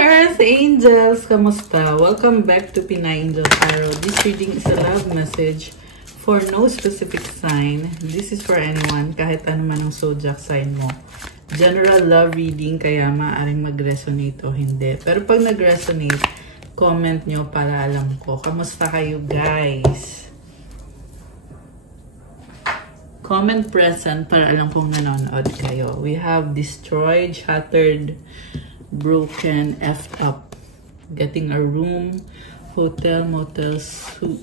Earth Angels! Kamusta? Welcome back to Pinay Angel Tarot. This reading is a love message for no specific sign. This is for anyone, kahit ano man ang zodiac sign mo. General love reading, kaya maaaring mag-resonate o hindi. Pero pag nag-resonate, comment nyo para alam ko. Kamusta kayo, guys? Comment present para alam kong nanonood kayo. We have destroyed, shattered, broken, effed up, getting a room, hotel, motel,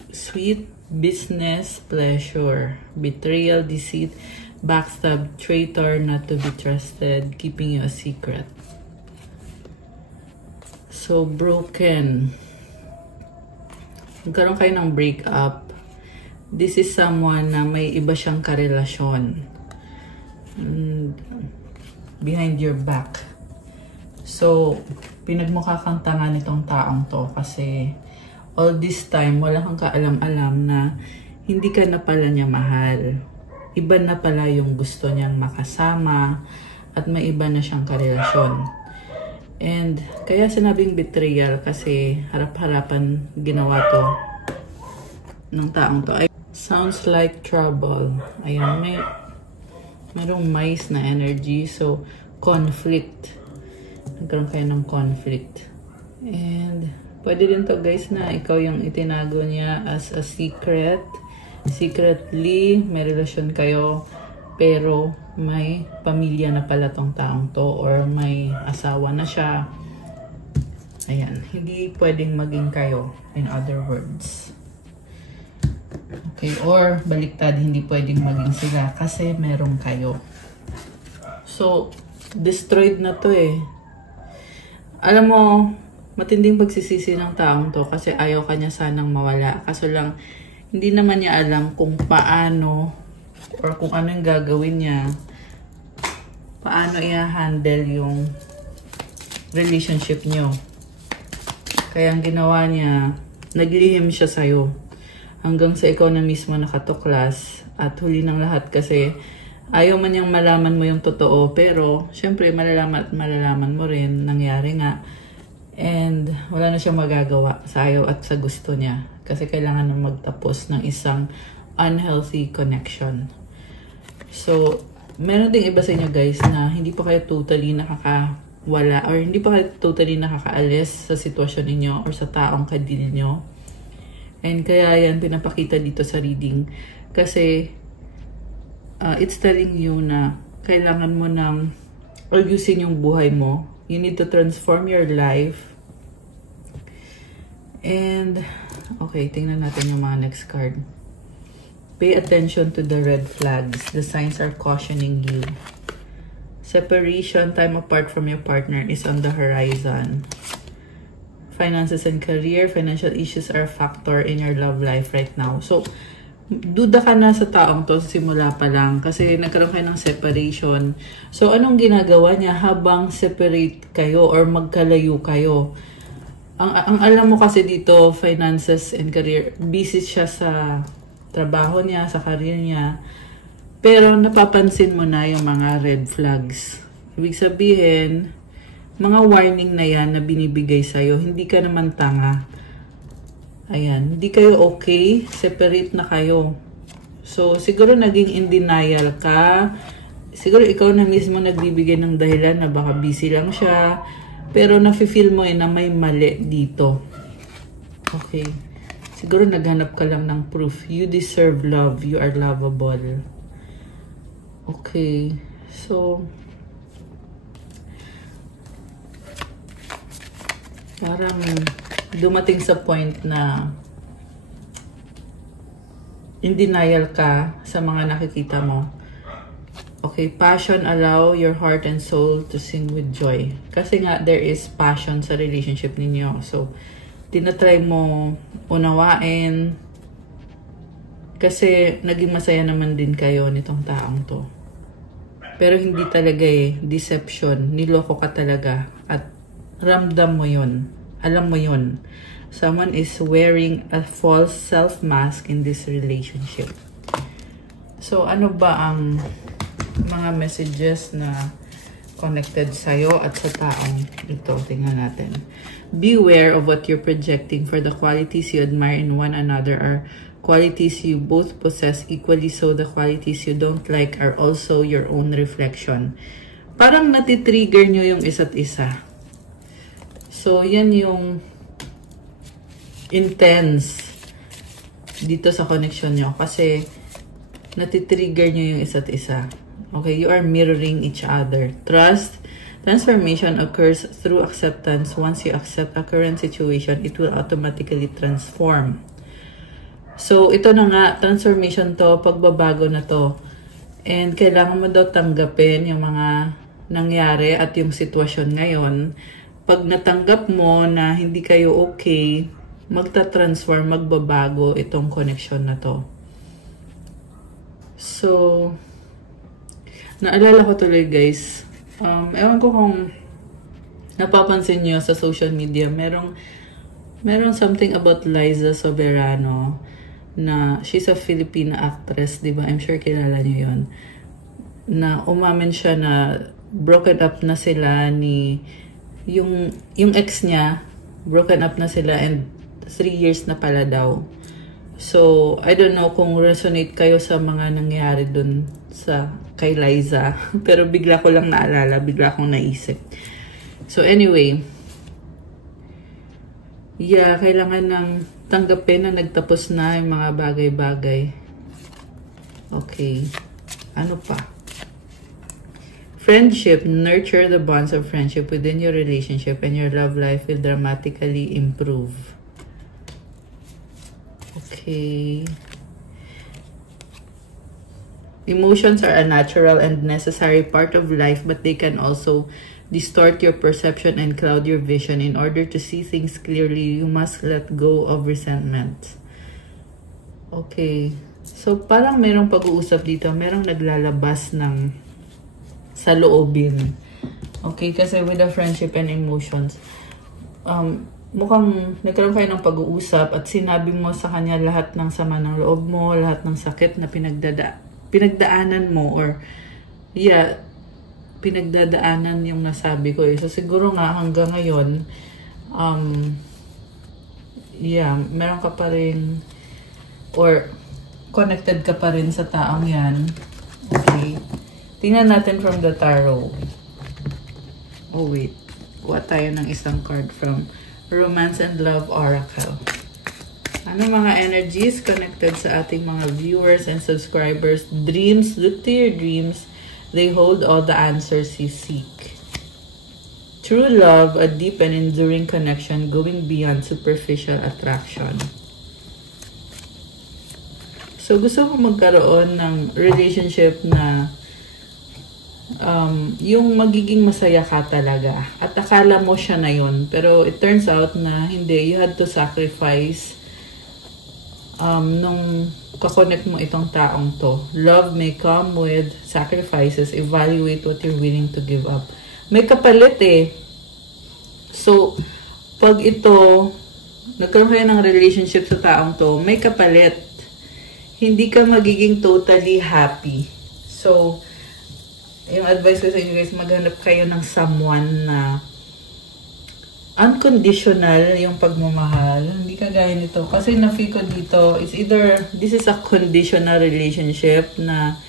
suite, business, pleasure, betrayal, deceit, backstab, traitor, not to be trusted, keeping you a secret. So, broken. Nagkaroon kayo ng breakup. This is someone na may iba siyang karelasyon. Behind your back. So, pinagmukha kang tanga nitong taong to kasi all this time, wala kang kaalam-alam na hindi ka na pala niya mahal. Iba na pala yung gusto niyang makasama at may iba na siyang karelasyon. And kaya sinabing betrayal kasi harap-harapan ginawa to ng taong to. Sounds like trouble. Ayan, mayroong mice na energy. So, conflict. Nagkaroon kayo ng conflict. And, pwede din to guys na ikaw yung itinago niya as a secret. Secretly, may relasyon kayo, pero may pamilya na pala tong taong to or may asawa na siya. Ayan, hindi pwedeng maging kayo, in other words. Okay, or baliktad, hindi pwedeng maging sila kasi meron kayo. So, destroyed na to eh. Alam mo, matinding pagsisisi ng taong to kasi ayaw kanya sanang mawala. Kaso lang, hindi naman niya alam kung paano or kung ano yung gagawin niya. Paano i-handle yung relationship niyo. Kaya ang ginawa niya, naglihim siya sa'yo. Hanggang sa ikaw na mismo nakatuklas. At huli ng lahat kasi ayaw man niyang malaman mo yung totoo, pero syempre malalaman mo rin, nangyari nga. And wala na siyang magagawa sa ayaw at sa gusto niya. Kasi kailangan na magtapos ng isang unhealthy connection. So, meron ding iba sa inyo guys na hindi pa kayo totally nakakawala or hindi pa kayo totally nakakaalis sa sitwasyon ninyo or sa taong kadil nyo. And kaya yan pinapakita dito sa reading. Kasi it's telling you na kailangan mo nang ayusin yung buhay mo. You need to transform your life. And, okay, tingnan natin yung mga next card. Pay attention to the red flags. The signs are cautioning you. Separation, time apart from your partner is on the horizon. Finances and career, financial issues are a factor in your love life right now. So, duda ka na sa taong to simula pa lang kasi nagkaroon kayo ng separation. So, anong ginagawa niya habang separate kayo or magkalayo kayo? Ang alam mo kasi dito, finances and career, busy siya sa trabaho niya, sa career niya. Pero napapansin mo na yung mga red flags. Ibig sabihin, mga warning na yan na binibigay sa'yo, hindi ka naman tanga. Ayan, hindi kayo okay, separate na kayo. So, siguro naging in denial ka. Siguro ikaw na mismo nagbibigay ng dahilan na baka busy lang siya. Pero nafe-feel mo na may mali dito. Okay. Siguro naghanap ka lang ng proof. You deserve love. You are lovable. Okay. So, parang dumating sa point na in denial ka sa mga nakikita mo. Okay, passion, allow your heart and soul to sing with joy. Kasi nga, there is passion sa relationship ninyo. So, tinatry mo unawain. Kasi, naging masaya naman din kayo nitong taong to. Pero hindi talaga eh, deception. Niloko ka talaga. At ramdam mo yun. Alam mo yun. Someone is wearing a false self-mask in this relationship. So, ano ba ang mga messages na connected sa'yo at sa taong ito. Tingnan natin. Beware of what you're projecting, for the qualities you admire in one another are qualities you both possess equally, so the qualities you don't like are also your own reflection. Parang natitrigger nyo yung isa't isa. So, yan yung intense dito sa connection nyo. Kasi, natitrigger nyo yung isa't isa. Okay, you are mirroring each other. Transformation occurs through acceptance. Once you accept a current situation, it will automatically transform. So, ito na nga, transformation to, pagbabago na to. And kailangan mo daw tanggapin yung mga nangyari at yung sitwasyon ngayon. Pag natanggap mo na hindi kayo okay, magta-transform, magbabago itong connection na to. So, naalala ko tuloy guys, ewan ko kung napapansin nyo sa social media, merong something about Liza Soberano, na she's a Filipina actress, di ba? I'm sure kilala niyo yon. Na umamin siya na broken up na sila ni yung ex niya, broken up na sila and 3 years na pala daw. So, I don't know kung resonate kayo sa mga nangyari dun sa kay Liza. Pero bigla ko lang naalala, bigla akong naisip. So, anyway. Yeah, kailangan ng tanggapin na nagtapos na yung mga bagay-bagay. Okay. Ano pa? Friendship. Nurture the bonds of friendship within your relationship and your love life will dramatically improve. Okay. Emotions are a natural and necessary part of life, but they can also distort your perception and cloud your vision. In order to see things clearly, you must let go of resentment. Okay. So, parang merong pag-uusap dito. Merong naglalabas ng sa loobin. Okay? Kasi with the friendship and emotions, mukhang nagkaroon kayo ng pag-uusap at sinabi mo sa kanya lahat ng sama ng loob mo, lahat ng sakit na pinagdaanan mo, or pinagdadaanan yung nasabi ko. So, siguro nga hanggang ngayon, meron ka pa rin, or connected ka pa rin sa taong yan. Okay. Tingnan natin from the tarot. Oh, wait. Kuha tayo ng isang card from Romance and Love Oracle. Ano mga energies connected sa ating mga viewers and subscribers? Dreams. Look to your dreams. They hold all the answers you seek. True love, a deep and enduring connection going beyond superficial attraction. So, gusto mo magkaroon ng relationship na yung magiging masaya ka talaga. At akala mo siya na yun. Pero it turns out na hindi. You had to sacrifice nung kakonect mo itong taong to. Love may come with sacrifices. Evaluate what you're willing to give up. May kapalit eh. So, pag ito, nagkaroon kayo ng relationship sa taong to, may kapalit. Hindi ka magiging totally happy. So, yung advice ko sa inyo guys, maghanap kayo ng someone na unconditional yung pagmamahal. Hindi kagaya nito. Kasi na-feel ko dito, it's either this is a conditional relationship na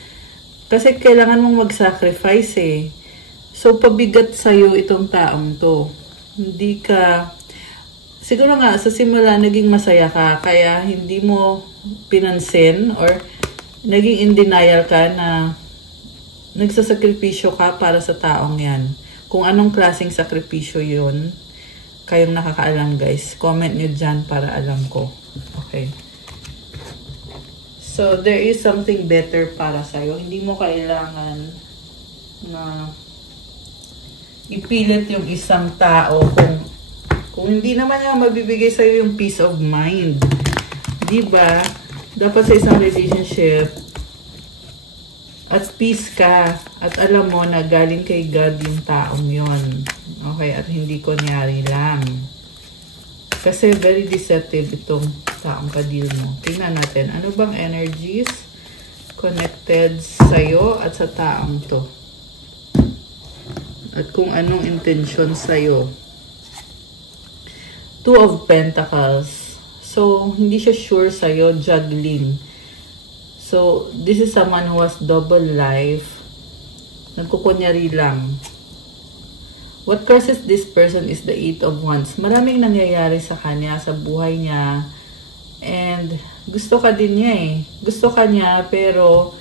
kasi kailangan mong mag-sacrifice eh. So, pabigat sa'yo itong taong to. Hindi ka, siguro nga, sa simula, naging masaya ka. Kaya hindi mo pinansin or naging in denial ka na nagsasakripisyo ka para sa taong yan. Kung anong klaseng sakripisyo yun, kayong nakakaalam guys. Comment nyo dyan para alam ko. Okay. So, there is something better para sa'yo. Hindi mo kailangan na ipilit yung isang tao kung hindi naman niya mabibigay sa'yo yung peace of mind. Diba? Dapat sa isang relationship, at peace ka. At alam mo na galing kay God yung taong yon. Okay? At hindi kunyari lang. Kasi very deceptive itong taong ka-deal mo. Tingnan natin. Ano bang energies connected sa'yo at sa taong to? At kung anong intensyon sa'yo. Two of Pentacles. So, hindi siya sure sa'yo, juggling. So, this is someone who has double life. Nagkukunyari lang. What curses this person is the Eight of Wands. Maraming nangyayari sa kanya, sa buhay niya. And, gusto ka din niya eh. Gusto ka niya, pero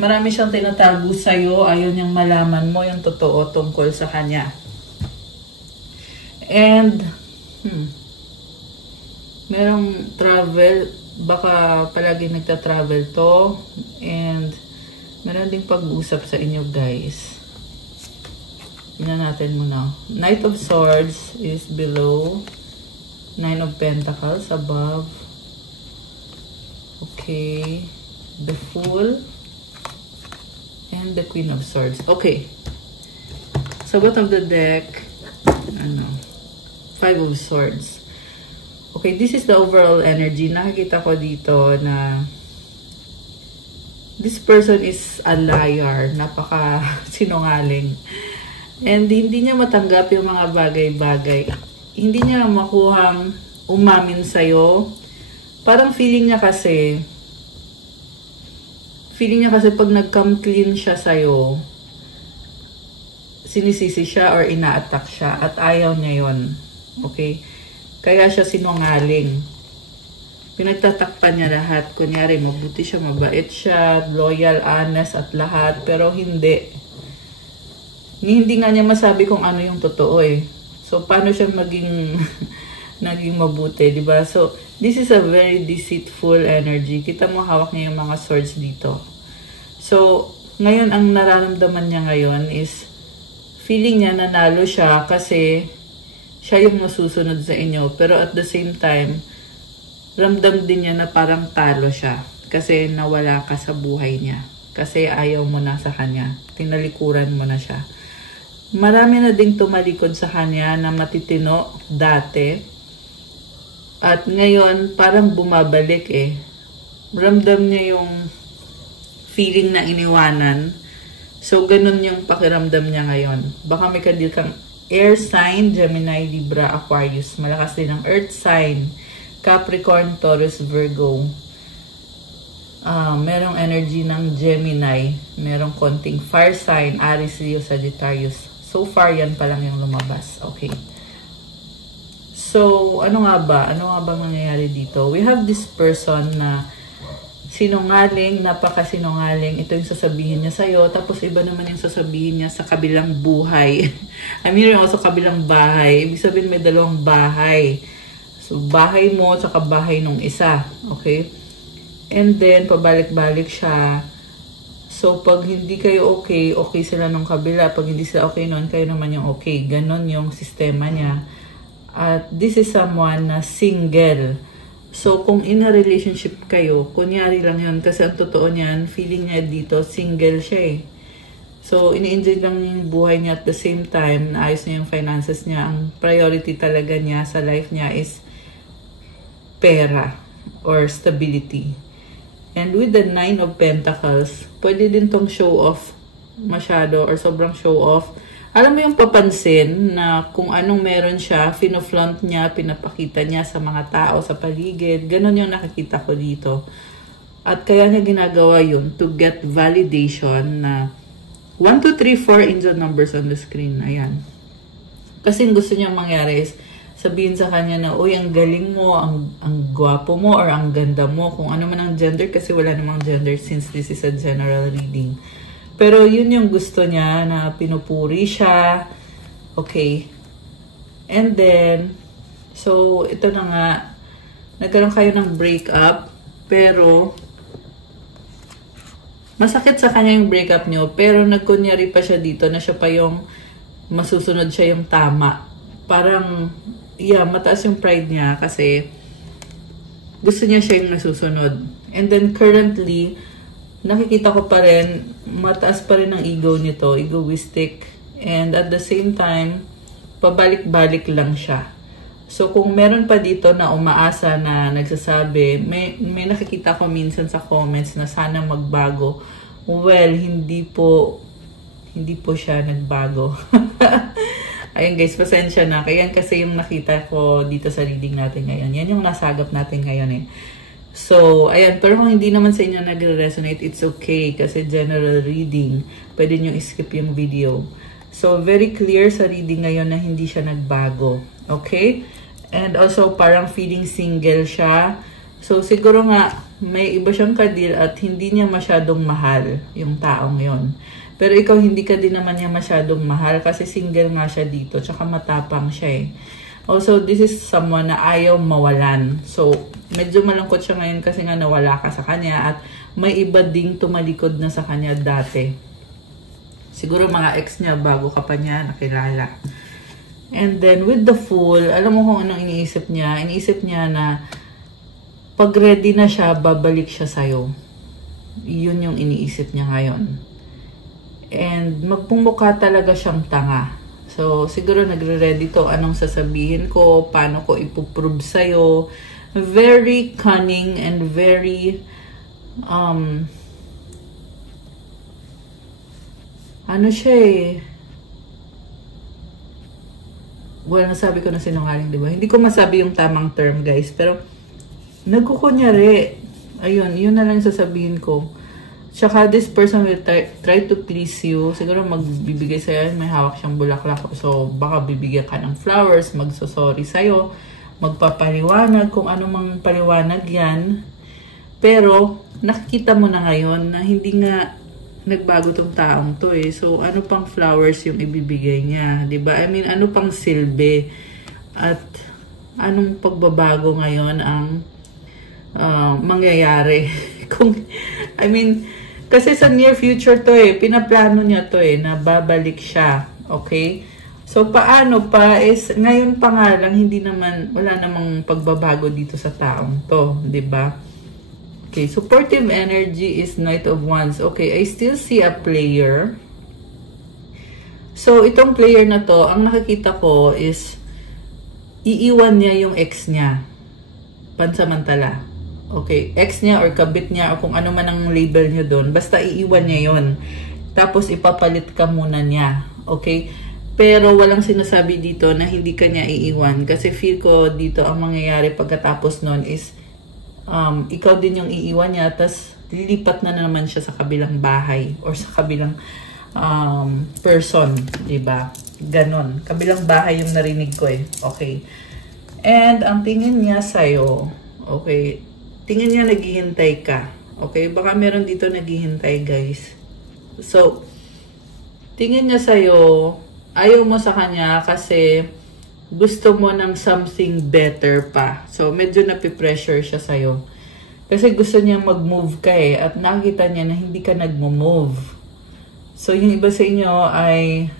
marami siyang tinatago sa'yo. Ayaw niyang malaman mo yung totoo tungkol sa kanya. And, merong travel. Baka palagi nagta-travel to. And, meron ding pag-uusap sa inyo, guys. Tingnan natin muna. Knight of Swords is below. Nine of Pentacles above. Okay. The Fool. And the Queen of Swords. Okay. So, bottom of the deck. Five of Swords. Okay, this is the overall energy. Nakikita ko dito na this person is a liar. Napaka sinungaling. And hindi niya matanggap yung mga bagay-bagay. Hindi niya makuhang umamin sa'yo. Parang feeling niya kasi pag nag-come clean siya sa'yo, sinisisi siya or ina-attack siya at ayaw niya yon. Okay? Kaya siya sinungaling. Pinagtatakpan niya lahat. Kunyari, mabuti siya, mabait siya, loyal, honest at lahat. Pero hindi. Hindi nga niya masabi kung ano yung totoo eh. So, paano siya maging naging mabuti, di ba? So, this is a very deceitful energy. Kita mo, hawak niya yung mga swords dito. So, ngayon, ang nararamdaman niya ngayon is feeling niya nanalo siya kasi siya yung masusunod sa inyo. Pero at the same time, ramdam din niya na parang talo siya. Kasi nawala ka sa buhay niya. Kasi ayaw mo na sa kanya. Tinalikuran mo na siya. Marami na ding tumalikod sa kanya na matitino dati. At ngayon, parang bumabalik eh. Ramdam niya yung feeling na iniwanan. So, ganun yung pakiramdam niya ngayon. Baka may kadil kang air sign, Gemini, Libra, Aquarius. Malakas din ang earth sign, Capricorn, Taurus, Virgo. Merong energy ng Gemini. Merong konting fire sign, Aries, Leo, Sagittarius. So far, yan pa lang yung lumabas. Okay. So, ano nga ba? Ano nga bang nangyayari dito? We have this person na sinungaling, napakasinungaling. Ito yung sasabihin niya sa'yo. Tapos iba naman yung sasabihin niya sa kabilang buhay. I'm hearing also kabilang bahay. Ibig sabihin may dalawang bahay. So, bahay mo, saka bahay nung isa. Okay? And then, pabalik-balik siya. So, pag hindi kayo okay, okay sila nung kabila. Pag hindi sila okay nun, kayo naman yung okay. Ganon yung sistema niya. At this is someone na single. So, kung in a relationship kayo, kunyari lang yun. Kasi ang totoo niyan, feeling niya dito, single siya eh. So, ini-enjoy lang niya yung buhay niya at the same time, naayos niya yung finances niya. Ang priority talaga niya sa life niya is pera or stability. And with the Nine of Pentacles, pwede din tong show off masyado or sobrang show off. Alam mo yung papansin na kung anong meron siya, fino-flaunt niya, pinapakita niya sa mga tao, sa paligid. Ganon yung nakikita ko dito. At kaya niya ginagawa yun to get validation na 1, 2, 3, 4 angel numbers on the screen. Ayan. Kasi gusto niya mangyari is sabihin sa kanya na, uy, ang galing mo, ang gwapo mo, or ang ganda mo, kung ano man ang gender, kasi wala namang gender since this is a general reading. Pero yun yung gusto niya, na pinupuri siya. Okay. And then, so, ito na nga, nagkaroon kayo ng breakup, pero, masakit sa kanya yung breakup niyo, pero nagkunyari pa siya dito, na siya pa yung, masusunod siya yung tama. Parang, yeah, mataas yung pride niya, kasi, gusto niya siya yung nasusunod. And then, currently, nakikita ko pa rin, mataas pa rin ang ego nito, egoistic. And at the same time, pabalik-balik lang siya. So, kung meron pa dito na umaasa na nagsasabi, may nakikita ko minsan sa comments na sana magbago. Well, hindi hindi po siya nagbago. Ayun guys, pasensya na. Kaya kasi yung nakita ko dito sa reading natin ngayon. Yan yung nasagap natin ngayon eh. So, ayan. Pero kung hindi naman sa inyo nagre-resonate, it's okay. Kasi general reading. Pwede nyo skip yung video. So, very clear sa reading ngayon na hindi siya nagbago. Okay? And also, parang feeling single siya. So, siguro nga, may iba siyang kadil at hindi niya masyadong mahal yung taong yon. Pero ikaw, hindi ka din naman niya masyadong mahal kasi single nga siya dito. Tsaka matapang siya eh. Also, this is someone na ayaw mawalan. So, medyo malungkot siya ngayon kasi nga nawala ka sa kanya at may iba ding tumalikod na sa kanya dati. Siguro mga ex niya bago ka pa niya nakilala. And then, with the Fool, alam mo kung anong iniisip niya? Iniisip niya na pag ready na siya, babalik siya sa'yo. Yun yung iniisip niya ngayon. And magpumukha talaga siyang tanga. So, siguro nagre-ready to. Anong sasabihin ko? Paano ko ipuprove sa'yo? Very cunning and very, ano siya eh. Well, nasabi ko na sinungaling, di ba? Hindi ko masabi yung tamang term, guys. Pero, nagkukunyari. Ayun, yun na lang sasabihin ko. Tsaka this person will try to please you. Siguro magbibigay sa'yo, may hawak siyang bulaklak. So, baka bibigyan ka ng flowers, magsosorry sa'yo, magpapaliwanag kung ano mang paliwanag yan. Pero, nakikita mo na ngayon na hindi nga nagbago tong taong to eh. So, ano pang flowers yung ibibigay niya? Diba? I mean, ano pang silbi? At anong pagbabago ngayon ang mangyayari? I mean, kasi sa near future to eh, pinaplano niya to eh, na babalik siya. Okay? So, paano pa is, ngayon pa nga lang, hindi naman, wala namang pagbabago dito sa taong to. Diba? Okay, supportive energy is Knight of Wands. Okay, I still see a player. So, itong player na to, ang nakikita ko is, iiwan niya yung ex niya. Pansamantala. Okay, ex niya or kabit niya o kung ano man ang label niyo doon, basta iiwan niya yon. Tapos ipapalit ka muna niya. Okay? Pero walang sinasabi dito na hindi ka niya iiwan. Kasi feel ko dito ang mangyayari pagkatapos nun is ikaw din yung iiwan niya, tapos lilipat na naman siya sa kabilang bahay or sa kabilang person. Diba? Ganon. Kabilang bahay yung narinig ko eh. Okay. And ang tingin niya sa'yo, okay, tingin niya naghihintay ka. Okay? Baka meron dito naghihintay, guys. So, tingin niya sa'yo, ayaw mo sa kanya kasi gusto mo ng something better pa. So, medyo napipressure siya sa'yo. Kasi gusto niya mag-move ka eh. At nakita niya na hindi ka nag-move. So, yung iba sa inyo ay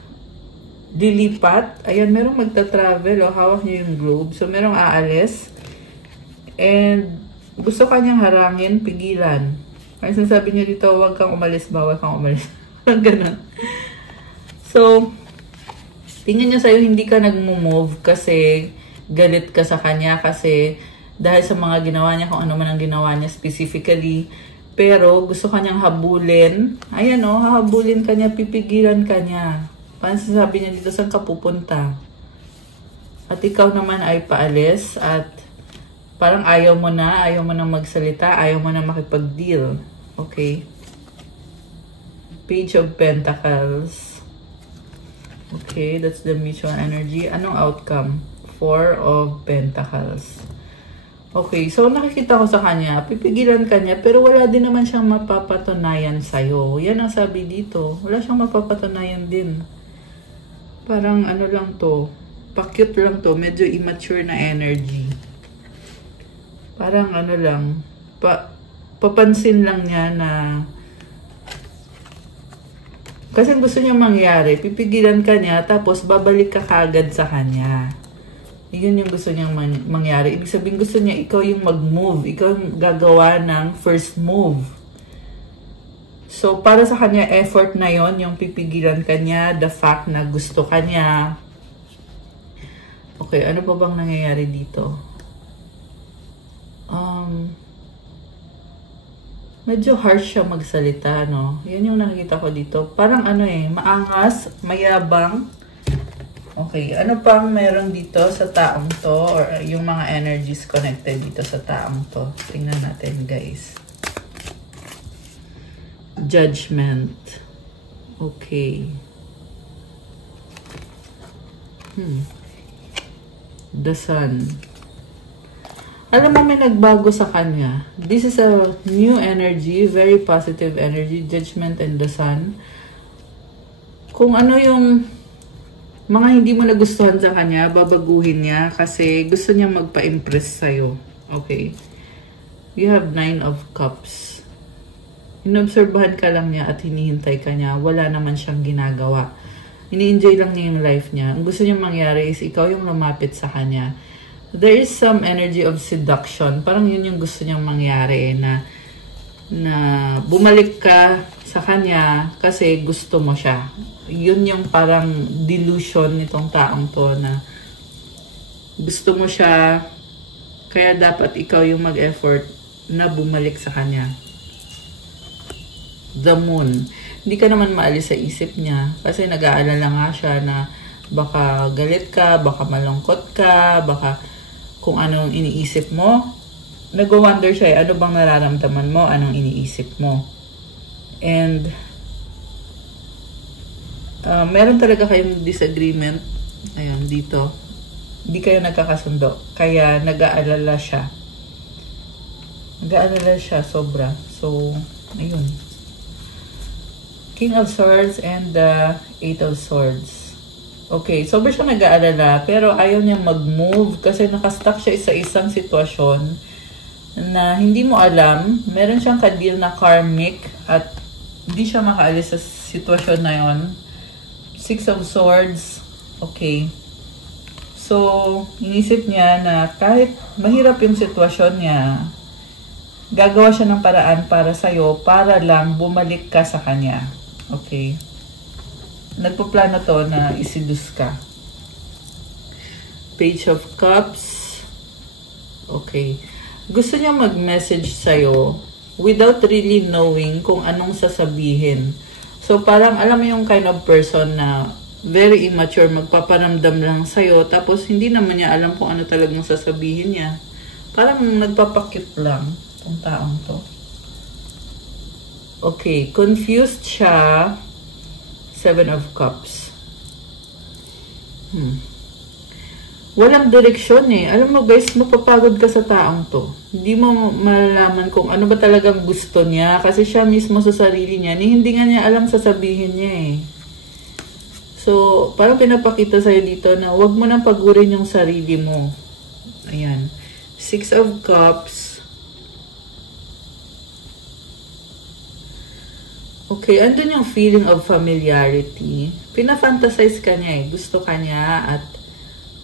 lilipat. Ayan, merong magta-travel. O, hawak niya yung globe. So, merong aalis. And gusto kanyang harangin, pigilan. Kaya sinasabi niya dito, huwag kang umalis, bawal kang umalis. Ganun. So, tingin niya sa'yo, hindi ka nag-move kasi galit ka sa kanya kasi dahil sa mga ginawa niya, kung ano man ang ginawa niya specifically. Pero gusto kanyang habulin. Ayan o, hahabulin ka niya, pipigilan ka niya. Paano sasabi niya dito, saan ka pupunta? At ikaw naman ay paalis at parang ayaw mo na magsalita, ayaw mo na makipag-deal. Okay? Page of Pentacles. Okay, that's the mutual energy. Anong outcome? Four of Pentacles. Okay, so nakikita ko sa kanya, pipigilan ka niya, pero wala din naman siyang mapapatunayan sa'yo. Yan ang sabi dito. Wala siyang mapapatunayan din. Parang ano lang to, pa-cute lang to, medyo immature na energy. Parang ano lang, papansin lang niya na kasi gusto niya mangyari, pipigilan ka niya, tapos babalik ka kagad sa kanya. Yun yung gusto niyang mangyari. Ibig sabihin gusto niya, ikaw yung mag-move, ikaw yung gagawa ng first move. So, para sa kanya, effort na yon yung pipigilan ka niya, the fact na gusto ka niya. Okay, ano pa bang nangyayari dito? Medyo harsh siya magsalita, no? Yan yung nakikita ko dito. Parang ano eh, maangas, mayabang. Okay, ano pang meron dito sa taong to? Or yung mga energies connected dito sa taong to? Tingnan natin, guys. Judgment. Okay. The Sun. Alam mo, may nagbago sa kanya. This is a new energy, very positive energy, Judgment and the Sun. Kung ano yung mga hindi mo nagustuhan sa kanya, babaguhin niya kasi gusto niya magpa-impress sa'yo. Okay? You have 9 of Cups. Inobserbahan ka lang niya at hinihintay ka niya. Wala naman siyang ginagawa. Ini-enjoy lang niya yung life niya. Ang gusto niya mangyari is ikaw yung lumapit sa kanya. There is some energy of seduction. Parang yun yung gusto niyang mangyari na bumalik ka sa kanya kasi gusto mo siya. Yun yung parang delusion nitong taong to na gusto mo siya kaya dapat ikaw yung mag-effort na bumalik sa kanya. The Moon. Hindi ka naman maalis sa isip niya kasi nag-aalala nga siya na baka galit ka, baka malungkot ka, baka kung anong iniisip mo. Nag-wonder siya, ano bang nararamdaman mo, anong iniisip mo. And meron talaga kayong disagreement. Ayan, dito. Hindi kayo nagkakasundo. Kaya nag-aalala siya. Nag-aalala siya sobra. So, ayun. King of Swords and the Eight of Swords. Okay, sobra siya nag-aalala pero ayaw niya mag-move kasi nakastuck siya sa isang sitwasyon na hindi mo alam. Meron siyang ka-deal na karmic at hindi siya makaalis sa sitwasyon na yon. Six of Swords. Okay. So, inisip niya na kahit mahirap yung sitwasyon niya, gagawa siya ng paraan para sa'yo para lang bumalik ka sa kanya. Okay. Nagpaplano to na isidus ka. Page of Cups. Okay. Gusto niya mag-message sa'yo without really knowing kung anong sasabihin. So, parang alam mo yung kind of person na very immature, magpaparamdam lang sa'yo, tapos hindi naman niya alam kung ano talagang sasabihin niya. Parang nagpapakit lang itong taong to. Okay. Confused siya. Seven of Cups. Walang direksyon eh. Alam mo guys, mapapagod ka sa taong to. Hindi mo malalaman kung ano ba talagang gusto niya. Kasi siya mismo sa sarili niya, hindi nga niya alam sasabihin niya eh. So, parang pinapakita sa'yo dito na huwag mo nang pagurin yung sarili mo. Ayan. Six of Cups. Okay, andun yung feeling of familiarity. Pina-fantasize ka niya eh. Gusto ka niya at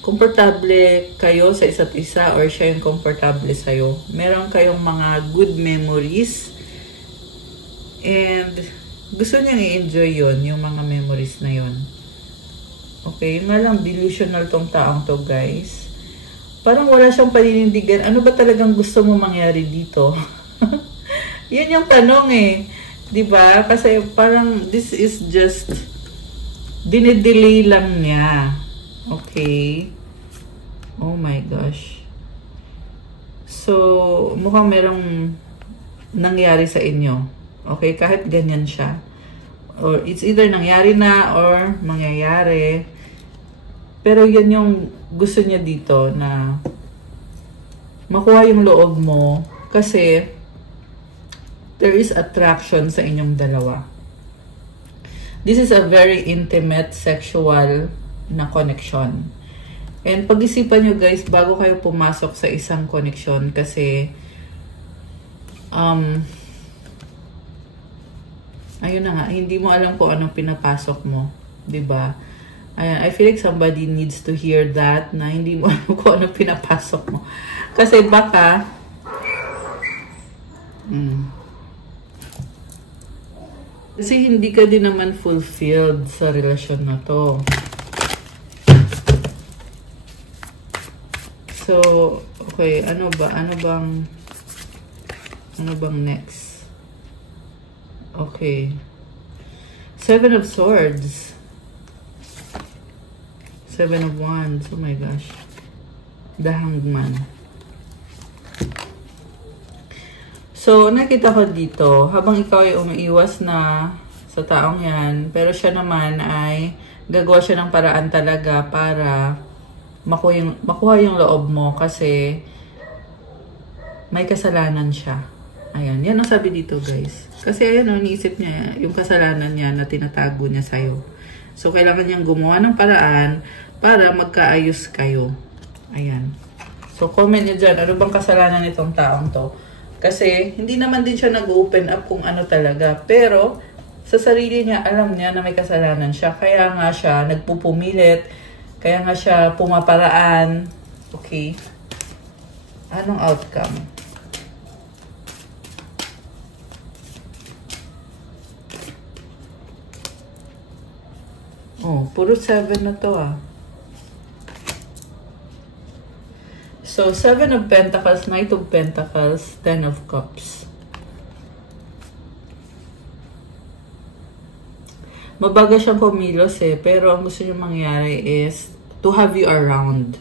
komportable kayo sa isa't isa or siya yung komportable sa'yo. Meron kayong mga good memories and gusto niyang i-enjoy yon, yung mga memories na yon. Okay, nga lang delusional tong taong to guys. Parang wala siyang paninindigan. Ano ba talagang gusto mo mangyari dito? Yan yung tanong eh. Diba? Kasi parang this is just dinidelay lang niya. Okay? Oh my gosh. So, mukhang merong nangyari sa inyo. Okay? Kahit ganyan siya. Or it's either nangyari na or mangyayari. Pero yan yung gusto niya dito na makuha yung loob mo kasi there is attraction sa inyong dalawa. This is a very intimate, sexual na connection. And pag-isipan nyo guys, bago kayo pumasok sa isang connection kasi ayun na nga, hindi mo alam kung anong pinapasok mo. Diba? I feel like somebody needs to hear that na hindi mo alam kung anong pinapasok mo. Kasi baka kasi hindi ka din naman fulfilled sa relasyon na to. So, okay, ano bang next? Okay. Seven of Swords. Seven of Wands. Oh my gosh. The Hangman. So, nakita ko dito, habang ikaw ay umiiwas na sa taong yan, pero siya naman ay gagawa siya ng paraan talaga para makuha yung loob mo kasi may kasalanan siya. Ayan, yan ang sabi dito guys. Kasi ayan, iniisip niya yung kasalanan niya na tinatago niya sa'yo. So, kailangan niyang gumawa ng paraan para magkaayos kayo. Ayan. So, comment niyo dyan, ano bang kasalanan nitong taong to? Kasi, hindi naman din siya nag-open up kung ano talaga. Pero, sa sarili niya, alam niya na may kasalanan siya. Kaya nga siya nagpupumilit. Kaya nga siya pumaparaan. Okay? Anong outcome? Oh, puro 7 na to ah. So, 7 of Pentacles, Knight of Pentacles, 10 of Cups. Mabaga siyang kumilos eh, pero ang gusto niya mangyari is to have you around.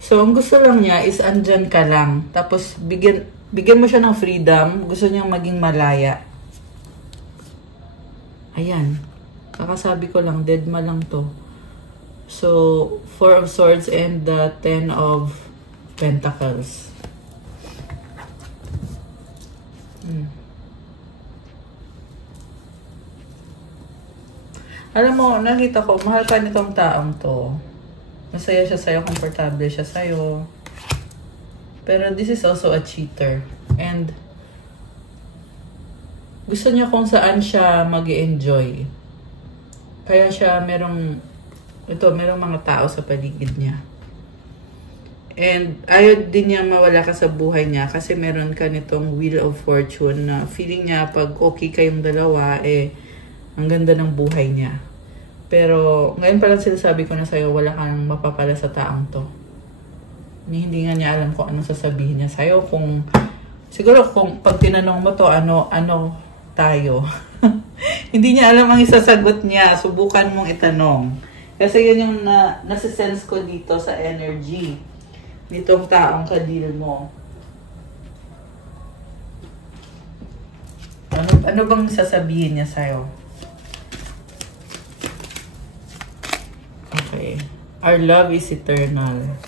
So, ang gusto lang niya is andyan ka lang. Tapos, bigyan mo siya ng freedom. Gusto niyang maging malaya. Ayan. Kakasabi ko lang, deadma lang to. So, 4 of Swords and the 10 of Pentacles. Alam mo, nakita ko, mahal ka nitong taong to. Masaya siya sa'yo, komportable siya sa'yo. Pero this is also a cheater. And gusto niya kung saan siya mag-enjoy. Kaya siya merong mga tao sa paligid niya. And ayaw din niya mawala ka sa buhay niya kasi meron ka nitong Wheel of Fortune na feeling niya pag okay kayong dalawa, ang ganda ng buhay niya. Pero ngayon pa lang sinasabi ko na sa'yo, wala kang mapapala sa taong to. Hindi nga niya alam kung anong sasabihin niya sa'yo. Siguro kung pag tinanong mo to, ano tayo. Hindi niya alam ang isasagot niya. Subukan mong itanong. Kasi yun yung nasisense ko dito sa energy nitong taong kadil mo. Ano bang sasabihin niya sa'yo? Okay. Our love is eternal.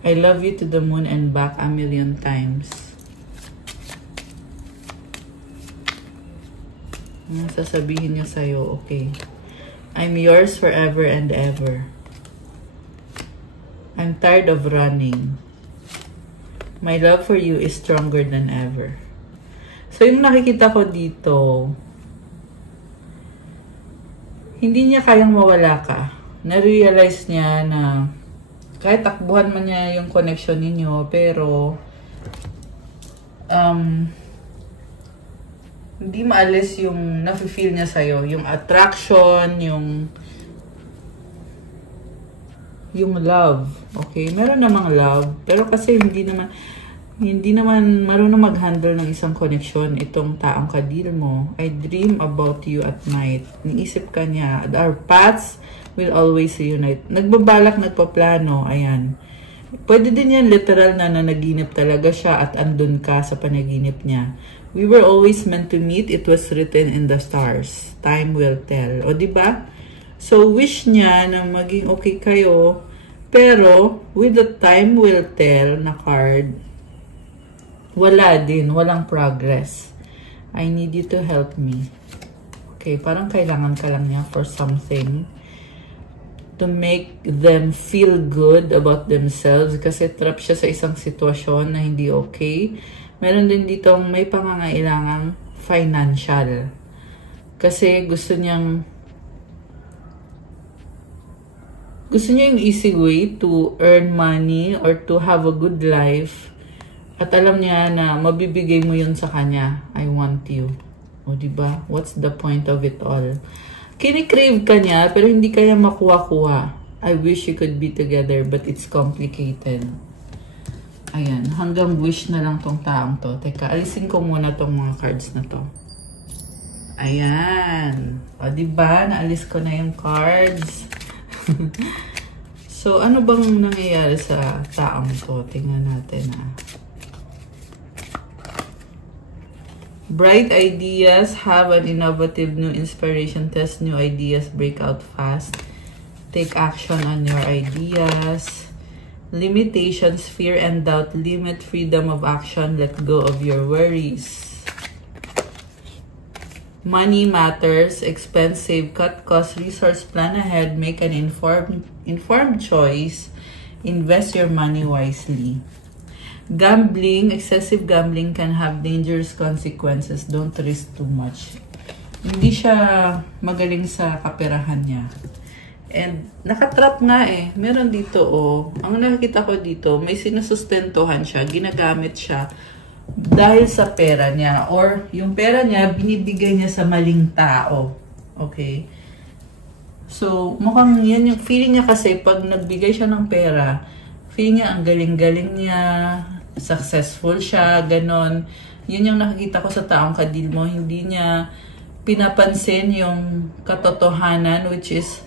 I love you to the moon and back 1,000,000 times. Ano sasabihin niya sa'yo? Okay. I'm yours forever and ever. I'm tired of running. My love for you is stronger than ever. So, yung nakikita ko dito, hindi niya kayang mawala ka. Na-realize niya na kahit takbuhan man niya yung connection ninyo, pero hindi maalis yung nafe-feel niya sa'yo. Yung attraction, yung love. Okay? Meron namang love. Pero kasi hindi naman marunong mag-handle ng isang connection itong taong kadil mo. I dream about you at night. Niisip ka niya. Our paths will always reunite. Nagbabalak, nagpaplano. Ayan. Pwede din yan literal na nanaginip talaga siya at andun ka sa panaginip niya. We were always meant to meet. It was written in the stars. Time will tell. O, diba? So, wish niya na maging okay kayo. Pero, with the time will tell na card, wala din. Walang progress. I need you to help me. Okay, parang kailangan ka lang niya for something to make them feel good about themselves kasi trap siya sa isang sitwasyon na hindi okay. Meron din dito may pangangailangang financial. Kasi gusto niya yung easy way to earn money or to have a good life. At alam niya na mabibigay mo yun sa kanya. I want you. O diba? What's the point of it all? Kinikrave ka niya pero hindi kaya makuha-kuha. I wish you could be together but it's complicated. Ayan, hanggang wish na lang tong taong to. Teka, alisin ko muna tong mga cards na to. Ayan. O, diba? Naalis ko na yung cards. So, ano bang nangyayari sa taong to? Tingnan natin, ha. Bright ideas, have an innovative new inspiration, test new ideas, break out fast. Take action on your ideas. Limitations, fear and doubt, limit freedom of action, let go of your worries. Money matters, expense, save, cut costs, resource, plan ahead, make an informed choice, invest your money wisely. Gambling, excessive gambling can have dangerous consequences, don't risk too much. Hindi siya magaling sa kaperahan niya. And nakatrap nga eh. Meron dito oh. Ang nakikita ko dito, may sinusustentuhan siya, ginagamit siya dahil sa pera niya. Or yung pera niya, binibigay niya sa maling tao. Okay? So, mukhang yan yung feeling niya kasi pag nagbigay siya ng pera, feeling niya ang galing-galing niya, successful siya, ganon. Yun yung nakikita ko sa taong kadil mo. Hindi niya pinapansin yung katotohanan, which is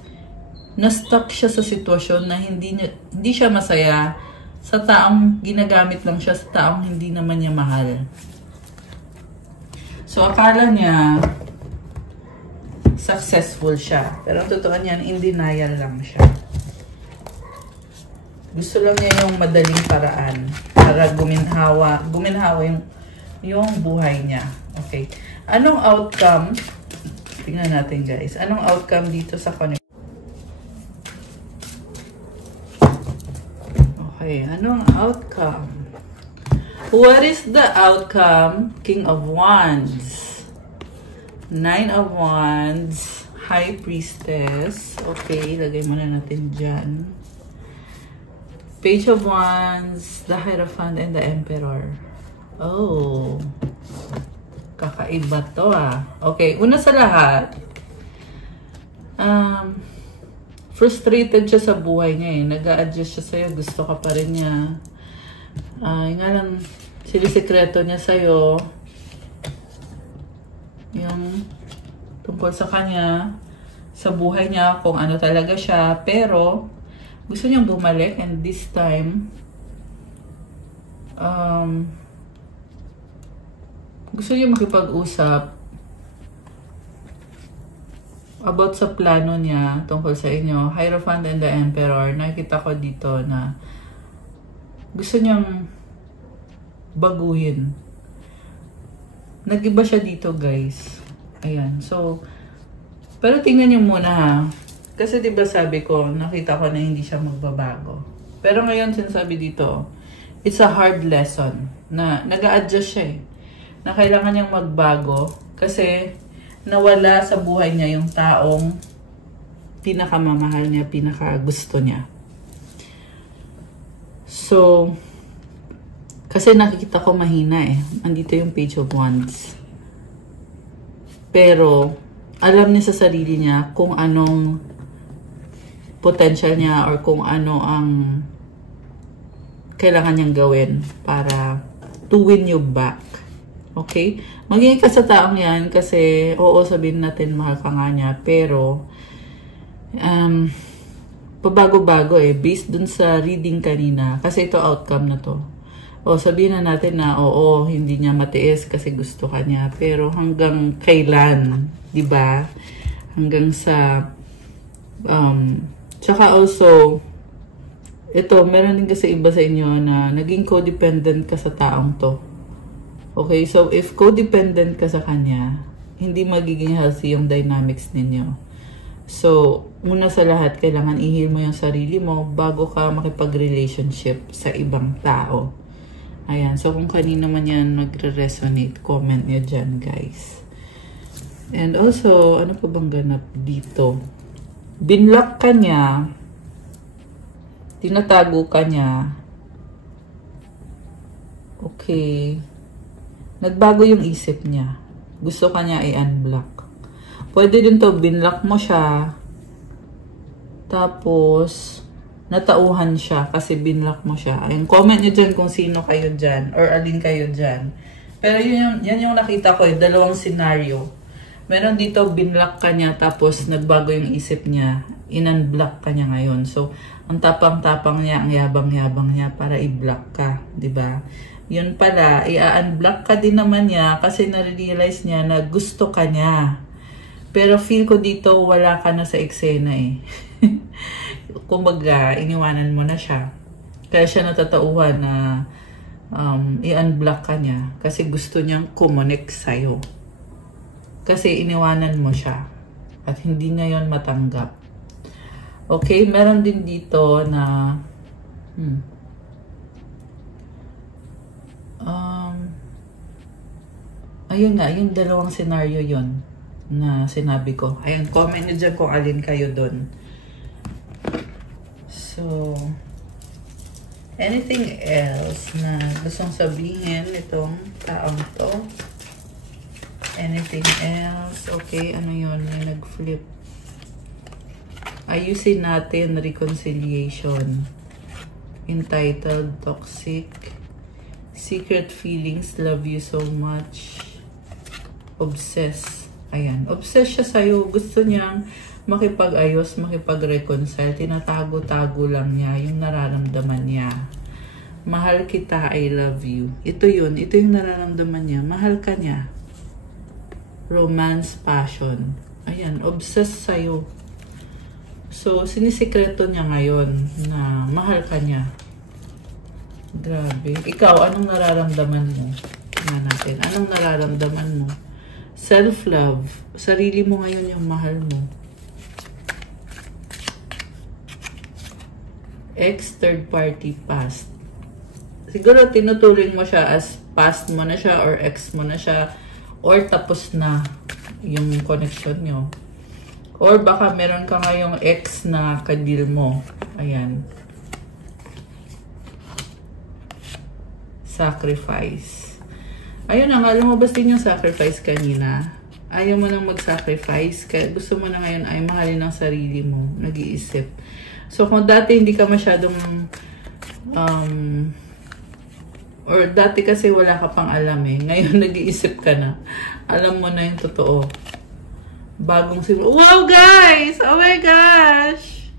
na-stuck siya sa sitwasyon na hindi siya masaya sa taong ginagamit lang siya sa taong hindi naman niya mahal. So, akala niya successful siya. Pero ang totoo niyan, in denial lang siya. Gusto lang niya yung madaling paraan para guminhawa yung buhay niya. Okay. Anong outcome? Tingnan natin guys. Anong outcome dito sa connection? Okay, anong outcome? What is the outcome? King of Wands. Nine of Wands. High Priestess. Okay, lagay muna natin dyan. Page of Wands. The Hierophant and the Emperor. Oh. Kakaiba to ah. Okay, una sa lahat. Frustrated siya sa buhay niya eh. Nag-a-adjust siya sa'yo. Gusto ka pa rin niya. Nga lang, sinisikreto niya sa'yo. Yung tungkol sa kanya, sa buhay niya, kung ano talaga siya. Pero, gusto niyang bumalik. And this time, gusto niya makipag-usap about sa plano niya tungkol sa inyo. Hierophant and the Emperor. Nakikita ko dito na gusto niyang baguhin. Nag-iba siya dito, guys. Ayan. So, pero tingnan niyo muna ha. Kasi diba sabi ko, nakita ko na hindi siya magbabago. Pero ngayon, sinasabi dito, it's a hard lesson na nag-a-adjust siya eh. Na kailangan niyang magbago kasi nawala sa buhay niya yung taong pinakamamahal niya, pinakagusto niya. So, kasi nakikita ko mahina eh. Andito yung Page of Wands. Pero, alam niya sa sarili niya kung anong potential niya or kung ano ang kailangan niyang gawin para to win you back. Okay? Magiging ka sa taong yan kasi, oo, sabihin natin mahal ka nga niya. Pero, pabago-bago eh. Based dun sa reading kanina. Kasi ito outcome na to. O, sabihin na natin na, oo, hindi niya matiis kasi gusto ka niya. Pero hanggang kailan? Diba? Hanggang sa, tsaka also, ito, meron din kasi iba sa inyo na naging codependent ka sa taong to. Okay, so if codependent ka sa kanya, hindi magiging healthy yung dynamics ninyo. So, una sa lahat, kailangan i-heal mo yung sarili mo bago ka makipag-relationship sa ibang tao. Ayan, so kung kanino man yan magre-resonate, comment nyo dyan, guys. And also, ano pa bang ganap dito? Binlock ka niya, tinatago ka niya. Okay. Nagbago yung isip niya. Gusto ka niya i-unblock. Pwede din to, binlock mo siya. Tapos, natauhan siya kasi binlock mo siya. Ayun, comment nyo dyan kung sino kayo dyan or alin kayo dyan. Pero yan yung nakita ko, dalawang scenario. Meron dito, binlock ka niya tapos nagbago yung isip niya. In-unblock ka niya ngayon. So, ang tapang-tapang niya, ang yabang-yabang niya para i-block ka. 'Di ba? Yun pala, i-unblock ka din naman niya kasi na-realize niya na gusto ka niya. Pero feel ko dito, wala ka na sa eksena eh. Kumbaga, iniwanan mo na siya. Kaya siya natatauhan na i-unblock ka niya kasi gusto niyang kumonek sa'yo. Kasi iniwanan mo siya at hindi niya yon matanggap. Okay, meron din dito na ayun nga, yung dalawang scenario yon na sinabi ko. Ayun, comment nyo dyan kung alin kayo dun. So, anything else na gustong sabihin itong taong to? Anything else? Okay, ano yun? May nag-flip. Ayusin natin reconciliation. Entitled, toxic, secret feelings, love you so much, obsessed. Ayan, obsessed siya sa'yo. Gusto niyang makipag-ayos, makipag-reconcile. Tinatago-tago lang niya yung nararamdaman niya. Mahal kita, I love you. Ito yun. Ito yung nararamdaman niya. Mahal ka niya. Romance, passion. Ayan, obsessed sa'yo. So, sinisikreto niya ngayon na mahal ka niya. Grabe. Ikaw, anong nararamdaman mo? Tingnan natin. Anong nararamdaman mo? Self-love. Sarili mo ngayon yung mahal mo. Ex, third party, past. Siguro tinuturing mo siya as past mo na siya or ex mo na siya or tapos na yung connection nyo. Or baka meron ka ngayong ex na kadil mo. Ayan. Sacrifice. Ayun na nga, lumabas din yung sacrifice kanina. Ayaw mo nang mag-sacrifice. Kaya gusto mo na ngayon ay mahalin ang sarili mo. Nag-iisip. So, kung dati hindi ka masyadong or dati kasi wala ka pang alam eh. Ngayon nag-iisip ka na. Alam mo na yung totoo. Bagong simula. Wow, guys! Oh my gosh!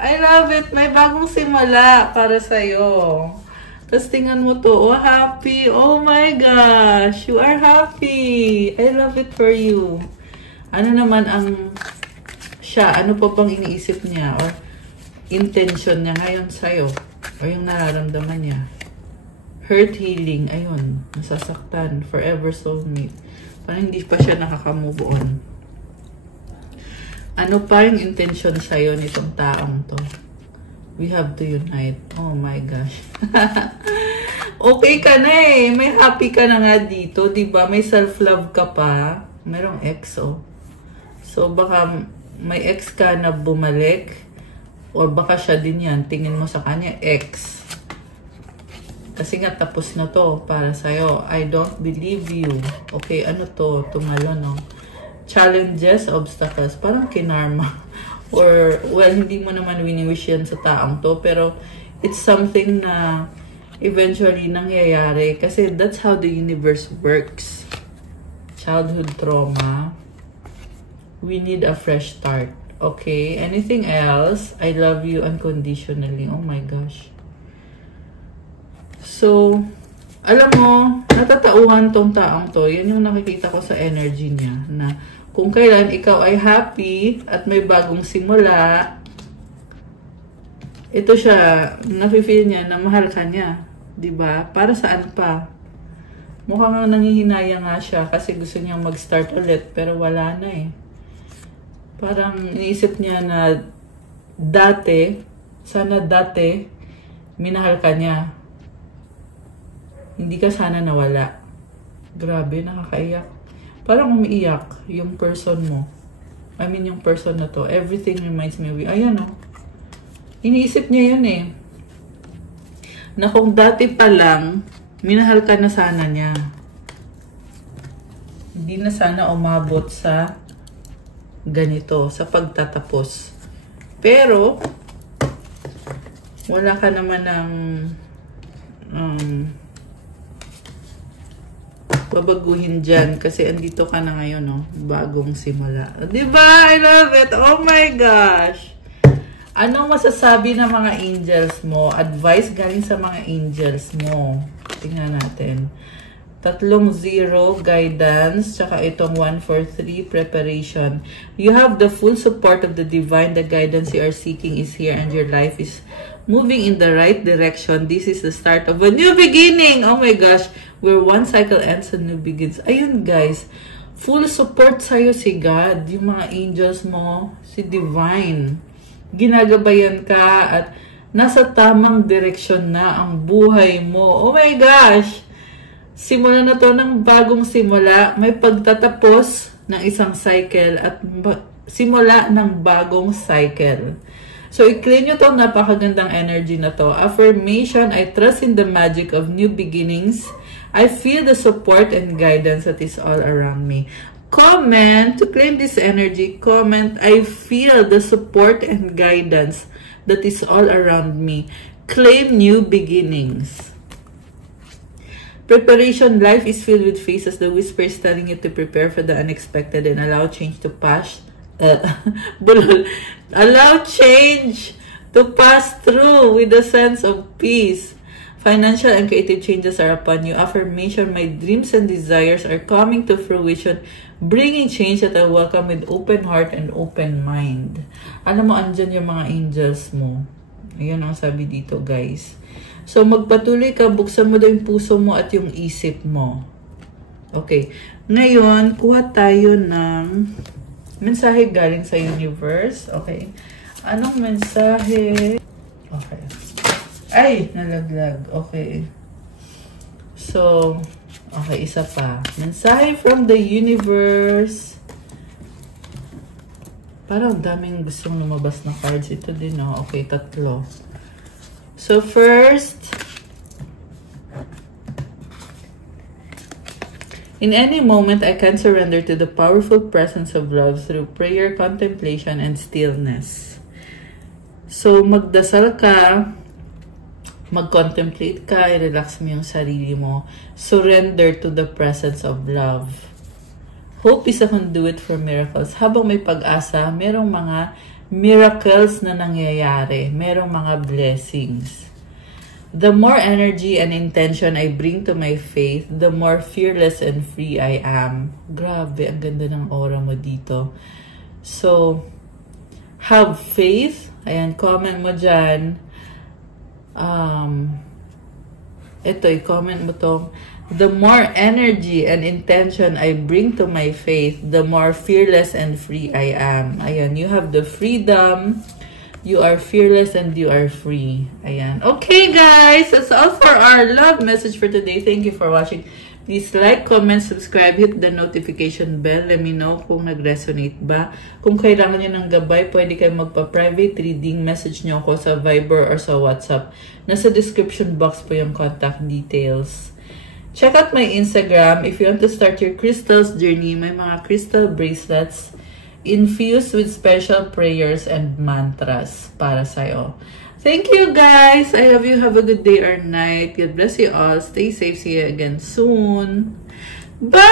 I love it. May bagong simula para sa'yo. Tapos tingnan mo to. Oh, happy. Oh my gosh. You are happy. I love it for you. Ano naman ang siya? Ano pa bang iniisip niya? Or intention niya ngayon sa'yo? O yung nararamdaman niya? Hurt, healing. Ayun. Nasasaktan. Forever soulmate. Parang hindi pa siya nakaka-move on. Ano pa yung intention sa'yo nitong taong to? We have to unite. Oh my gosh. Okay ka na eh. May happy ka na nga dito. Diba? May self-love ka pa. Merong ex, oh. So, baka may ex ka na bumalik. Or baka siya din yan. Tingin mo sa kanya, ex. Kasi nga, tapos na to para sa'yo. I don't believe you. Okay, ano to? Tumalo, no? Challenges, obstacles. Parang kinarma. Or, well, hindi mo naman wini-wish yan sa taong to. Pero, it's something na eventually nangyayari. Kasi that's how the universe works. Childhood trauma. We need a fresh start. Okay? Anything else? I love you unconditionally. Oh my gosh. So, alam mo, natatauhan tong taong to. Yan yung nakikita ko sa energy niya. Na kung kailan ikaw ay happy at may bagong simula, ito siya, nafe-feel niya na mahal ka niya. Diba? Para saan pa? Mukhang nangihinaya nga siya kasi gusto niya mag-start ulit pero wala na eh. Parang iniisip niya na dati, sana dati, minahal ka niya. Hindi ka sana nawala. Grabe, nakakaiyak. Parang umiiyak yung person mo. I mean, yung person na to. Everything reminds me of you. Ayan, oh. Iniisip niya yun eh. Na kung dati pa lang, minahal ka na sana niya. Hindi na sana umabot sa ganito, sa pagtatapos. Pero, wala ka naman ng babaguhin dyan kasi andito ka na ngayon, no? Bagong simula. Diba? I love it! Oh my gosh! Anong masasabi ng mga angels mo? Advice galing sa mga angels mo. Tingnan natin. 3-0 guidance, tsaka itong 1-4-3 preparation. You have the full support of the divine. The guidance you are seeking is here and your life is moving in the right direction. This is the start of a new beginning. Oh my gosh, where one cycle ends and new begins. Ayun guys, full support sa'yo si God, yung mga angels mo, si divine. Ginagabayan ka at nasa tamang direksyon na ang buhay mo. Oh my gosh! Simula na to ng bagong simula, may pagtatapos ng isang cycle at simula ng bagong cycle. So, i-claim nyo itong napakagandang energy na to. Affirmation, I trust in the magic of new beginnings. I feel the support and guidance that is all around me. Comment, to claim this energy, comment, I feel the support and guidance that is all around me. Claim new beginnings. Preparation, life is filled with faces. The whisper is telling you to prepare for the unexpected and allow change to pass. Allow change to pass through with a sense of peace. Financial and creative changes are upon you. Affirmation, my dreams and desires are coming to fruition, bringing change that I welcome with open heart and open mind. Alam mo, andyan yung mga angels mo. Ayan ang sabi dito, guys. So, magpatuloy ka, buksan mo daw yung puso mo at yung isip mo. Okay. Ngayon, kuha tayo ng mensahe galing sa universe. Okay. Anong mensahe? Okay. Ay, nalaglag. Okay. So, okay, isa pa. Mensahe from the universe. Parang daming gustong lumabas na cards. Ito din, oh. Okay, 3. So, first, in any moment, I can surrender to the powerful presence of love through prayer, contemplation, and stillness. So, magdasal ka, mag-contemplate ka, i-relax mo yung sarili mo. Surrender to the presence of love. Hope is a conduit for miracles. Habang may pag-asa, merong mga miracles na nangyayari. Merong mga blessings. The more energy and intention I bring to my faith, the more fearless and free I am. Grabe, ang ganda ng aura mo dito. So, have faith. Ayan, comment mo dyan. Ito, i-comment mo to. The more energy and intention I bring to my faith, the more fearless and free I am. Ayan, you have the freedom. You are fearless and you are free. Ayan. Okay, guys. That's all for our love message for today. Thank you for watching. Please like, comment, subscribe, hit the notification bell. Let me know kung nag-resonate ba. Kung kailangan nyo ng gabay, pwede kayo magpa-private reading. Message nyo ako sa Viber or sa WhatsApp. Nasa description box po yung contact details. Check out my Instagram if you want to start your crystals journey. May mga crystal bracelets infused with special prayers and mantras para sa'yo. Thank you, guys. I love you. Have a good day or night. God bless you all. Stay safe. See you again soon. Bye!